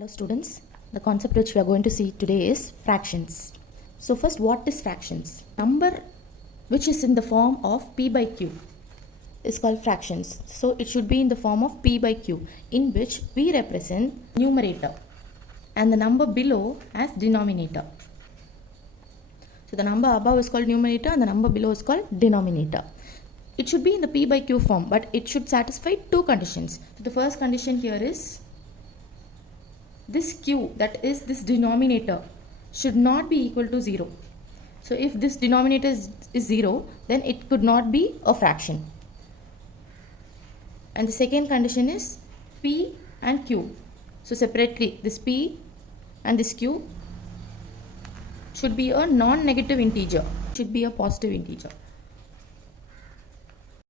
Hello students, the concept which we are going to see today is fractions. So first, what is fractions? Number which is in the form of p by q is called fractions. So it should be in the form of p by q, in which we represent numerator and the number below as denominator. So the number above is called numerator and the number below is called denominator. It should be in the p by q form, but it should satisfy two conditions. So the first condition here is this q, that is this denominator, should not be equal to 0. So if this denominator is 0, then it could not be a fraction. And the second condition is p and q. So separately, this p and this q should be a non-negative integer, should be a positive integer.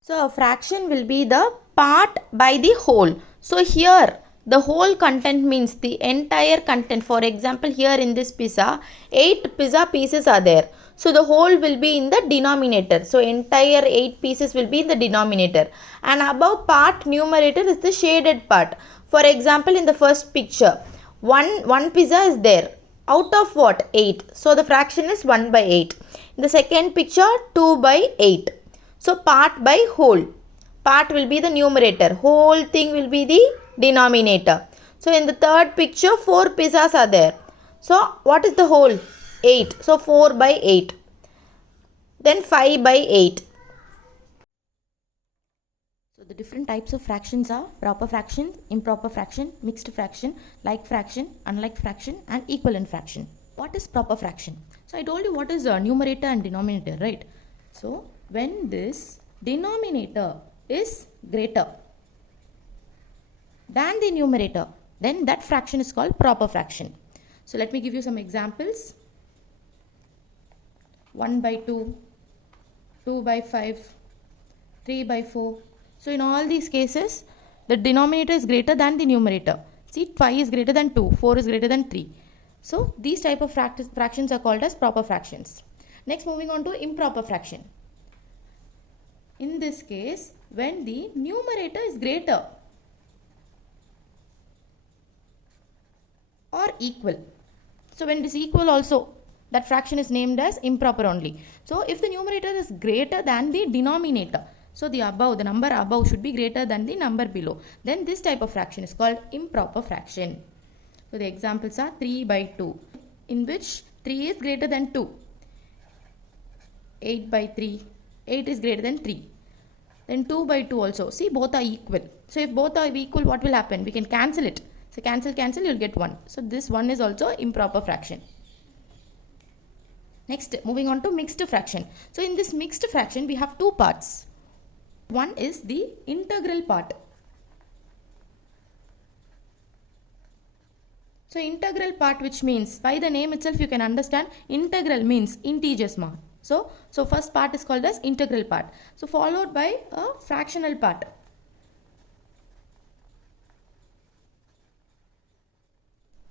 So a fraction will be the part by the whole. So here the whole content means the entire content. For example, here in this pizza, 8 pizza pieces are there. So the whole will be in the denominator. So entire 8 pieces will be in the denominator. And above part numerator is the shaded part. For example, in the first picture, one pizza is there. Out of what? 8. So the fraction is 1 by 8. In the second picture, 2 by 8. So part by whole. Part will be the numerator. Whole thing will be the denominator. So in the third picture, 4 pizzas are there. So what is the whole? 8. So 4 by 8. Then 5 by 8. So the different types of fractions are proper fraction, improper fraction, mixed fraction, like fraction, unlike fraction, and equivalent fraction. What is proper fraction? So I told you what is a numerator and denominator, right? So when this denominator is greater than the numerator, then that fraction is called proper fraction. So let me give you some examples. 1 by 2, 2 by 5, 3 by 4. So in all these cases, the denominator is greater than the numerator. See, 5 is greater than 2, 4 is greater than 3. So these type of fractions are called as proper fractions. Next, moving on to improper fraction. In this case, when the numerator is greater or equal. So when it is equal also, that fraction is named as improper only. So if the numerator is greater than the denominator, so the number above should be greater than the number below, then this type of fraction is called improper fraction. So the examples are 3 by 2, in which 3 is greater than 2. 8 by 3, 8 is greater than 3. Then 2 by 2 also. See, both are equal. So if both are equal, what will happen? We can cancel it. So cancel, you will get 1. So this one is also improper fraction. Next, moving on to mixed fraction. So in this mixed fraction, we have two parts. One is the integral part. So integral part, which means by the name itself you can understand integral means integers ma. So first part is called as integral part. So followed by a fractional part.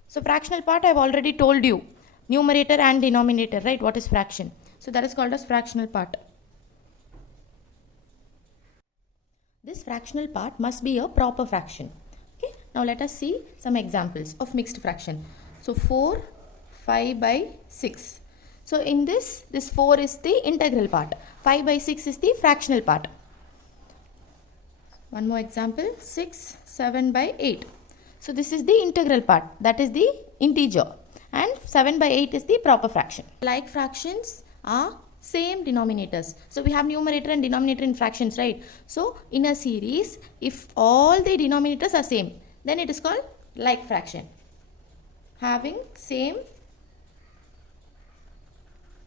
So fractional part I have already told you. Numerator and denominator, right? What is fraction? So that is called as fractional part. This fractional part must be a proper fraction. Okay. Now let us see some examples of mixed fraction. So 4, 5 by 6. So in this 4 is the integral part. 5 by 6 is the fractional part. One more example. 6, 7 by 8. So this is the integral part. That is the integer. And 7 by 8 is the proper fraction. Like fractions are same denominators. So we have numerator and denominator in fractions, right? So in a series, if all the denominators are same, then it is called like fraction. Having same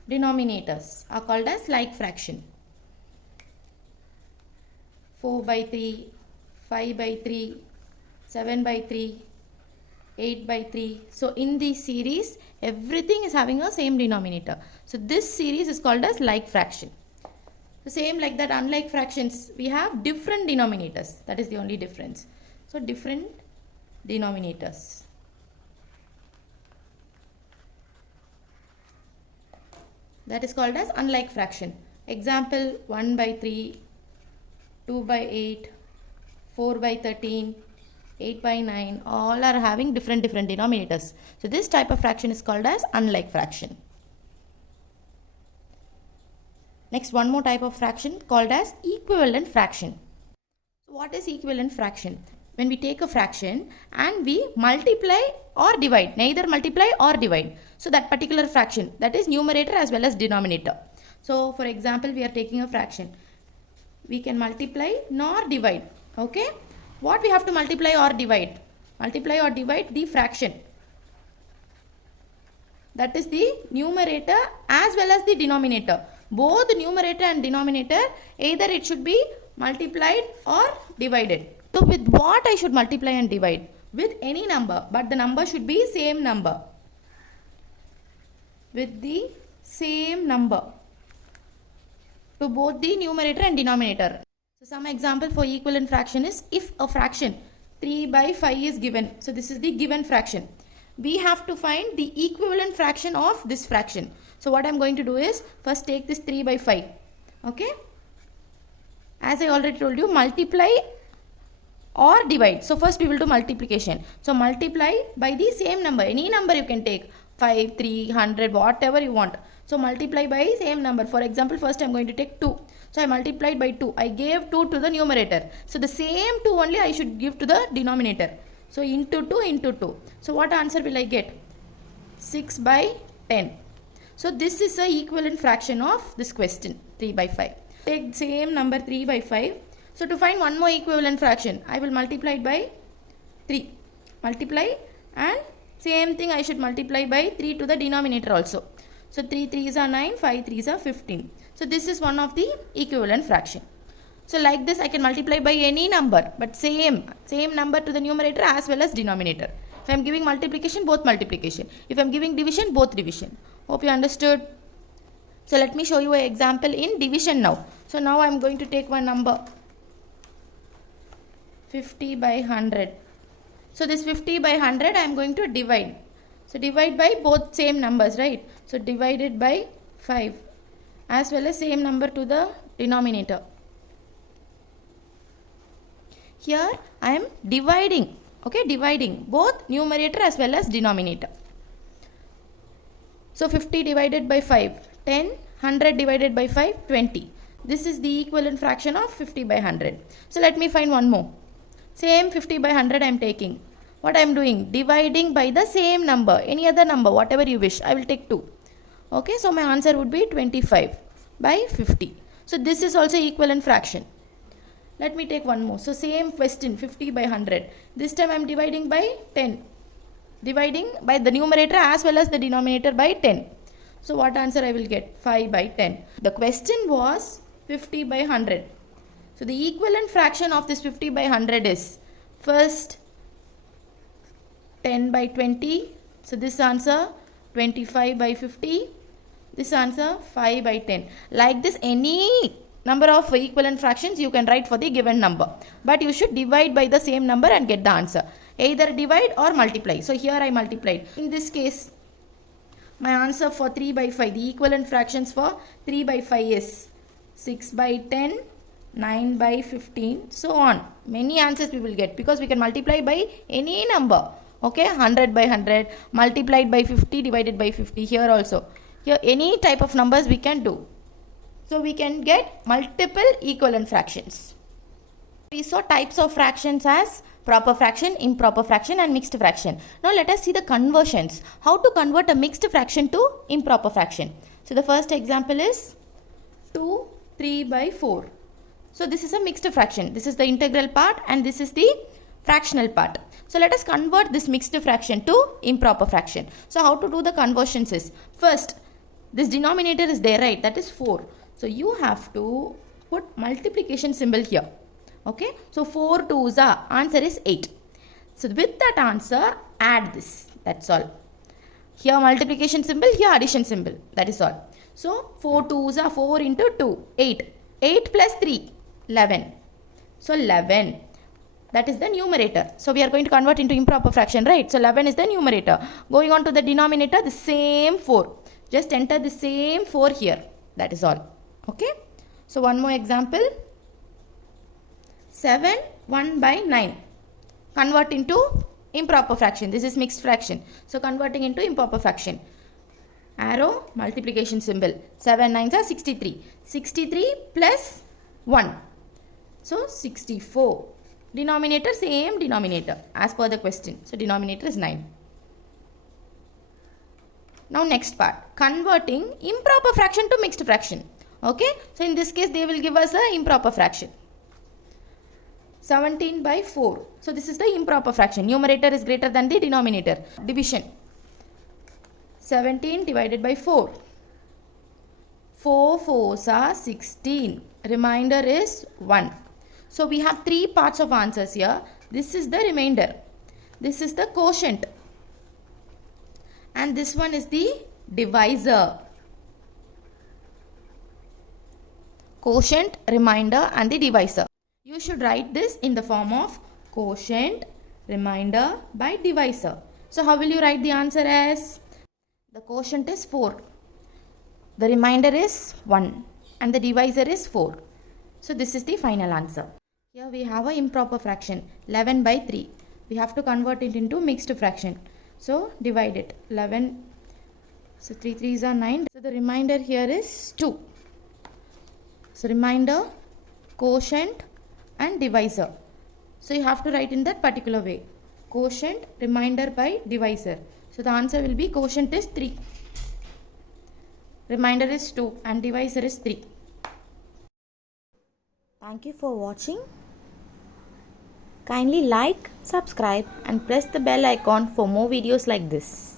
denominators are called as like fraction. 4 by 3, 5 by 3, 7 by 3, 8 by 3. So in this series, everything is having a same denominator. So this series is called as like fraction. The same like that, unlike fractions, we have different denominators. That is the only difference. So different denominators. That is called as unlike fraction. Example 1 by 3, 2 by 8, 4 by 13, 8 by 9, all are having different denominators. So this type of fraction is called as unlike fraction. Next, one more type of fraction called as equivalent fraction. What is equivalent fraction? When we take a fraction and we multiply or divide, neither multiply or divide. So that particular fraction, that is numerator as well as denominator. So for example, we are taking a fraction. We can multiply nor divide. Okay? What we have to multiply or divide? Multiply or divide the fraction. That is the numerator as well as the denominator. Both the numerator and denominator, either it should be multiplied or divided. So with what I should multiply and divide? With any number, but the number should be same number. With the same number to both the numerator and denominator. So some example for equivalent fraction is if a fraction 3 by 5 is given. So this is the given fraction. We have to find the equivalent fraction of this fraction. So what I am going to do is first take this 3 by 5. Okay. As I already told you, multiply or divide. So first we will do multiplication. So multiply by the same number. Any number you can take. 5, 3, 100, whatever you want. So multiply by same number. For example, first I am going to take 2. So I multiplied by 2. I gave 2 to the numerator. So the same 2 only I should give to the denominator. So into 2 into 2. So what answer will I get? 6 by 10. So this is a equivalent fraction of this question, 3 by 5. Take same number 3 by 5. So to find one more equivalent fraction, I will multiply it by 3. Multiply and same thing I should multiply by 3 to the denominator also. So 3 3s are 9, 5 3s are 15. So this is one of the equivalent fraction. So like this I can multiply by any number, but same number to the numerator as well as denominator. If I am giving multiplication, both multiplication. If I am giving division, both division. Hope you understood. So let me show you an example in division now. So now I am going to take one number 50 by 100. So this 50 by 100 I am going to divide. So divide by both same numbers, right? So divided by 5 as well as same number to the denominator. Here I am dividing, okay, dividing both numerator as well as denominator. So 50 divided by 5, 10, 100 divided by 5, 20. This is the equivalent fraction of 50 by 100. So let me find one more. Same 50 by 100 I am taking. What I am doing? Dividing by the same number, any other number, whatever you wish. I will take 2. Okay, so my answer would be 25 by 50. So this is also equivalent fraction. Let me take one more. So same question, 50 by 100. This time I am dividing by 10. Dividing by the numerator as well as the denominator by 10. So what answer I will get? 5 by 10. The question was 50 by 100. So the equivalent fraction of this 50 by 100 is first 10 by 20. So this answer 25 by 50. This answer 5 by 10. Like this, any number of equivalent fractions you can write for the given number. But you should divide by the same number and get the answer. Either divide or multiply. So here I multiplied. In this case, my answer for 3 by 5, the equivalent fractions for 3 by 5 is 6 by 10, 9 by 15, so on. Many answers we will get because we can multiply by any number. Okay, 100 by 100, multiplied by 50, divided by 50. Here also. Here any type of numbers we can do. So we can get multiple equivalent fractions. We saw types of fractions as proper fraction, improper fraction and mixed fraction. Now let us see the conversions. How to convert a mixed fraction to improper fraction. So the first example is 2, 3 by 4. So this is a mixed fraction. This is the integral part and this is the fractional part. So let us convert this mixed fraction to improper fraction. So how to do the conversions is, first this denominator is there, right? That is 4. So you have to put multiplication symbol here. Okay. So 4 2s are, answer is 8. So with that answer, add this. That's all. Here multiplication symbol, here addition symbol. That is all. So 4 2s are 4 into 2, 8. 8 plus 3, 11. So 11. That is the numerator. So we are going to convert into improper fraction, right? So 11 is the numerator. Going on to the denominator, the same 4. Just enter the same 4 here. That is all. Okay. So one more example. 7 1 by 9. convert into improper fraction. This is mixed fraction. So converting into improper fraction. Arrow, multiplication symbol. 7 9s are 63. 63 plus 1. So 64. Denominator, same denominator as per the question. So denominator is 9. Now next part, converting improper fraction to mixed fraction. Okay, so in this case they will give us a improper fraction. 17 by 4. So this is the improper fraction. Numerator is greater than the denominator. Division. 17 divided by 4. 4 4s are 16. Remainder is 1. So we have three parts of answers here. This is the remainder. This is the quotient. And this one is the divisor. Quotient, remainder and the divisor. You should write this in the form of quotient, remainder by divisor. So how will you write the answer as? The quotient is 4. The remainder is 1. And the divisor is 4. So this is the final answer. Here we have an improper fraction, 11 by 3. We have to convert it into mixed fraction. So divide it. 11. So 3 3s are 9. So the remainder here is 2. So remainder, quotient and divisor. So you have to write in that particular way. Quotient, remainder by divisor. So the answer will be quotient is 3. Remainder is 2 and divisor is 3. Thank you for watching. Kindly like, subscribe and press the bell icon for more videos like this.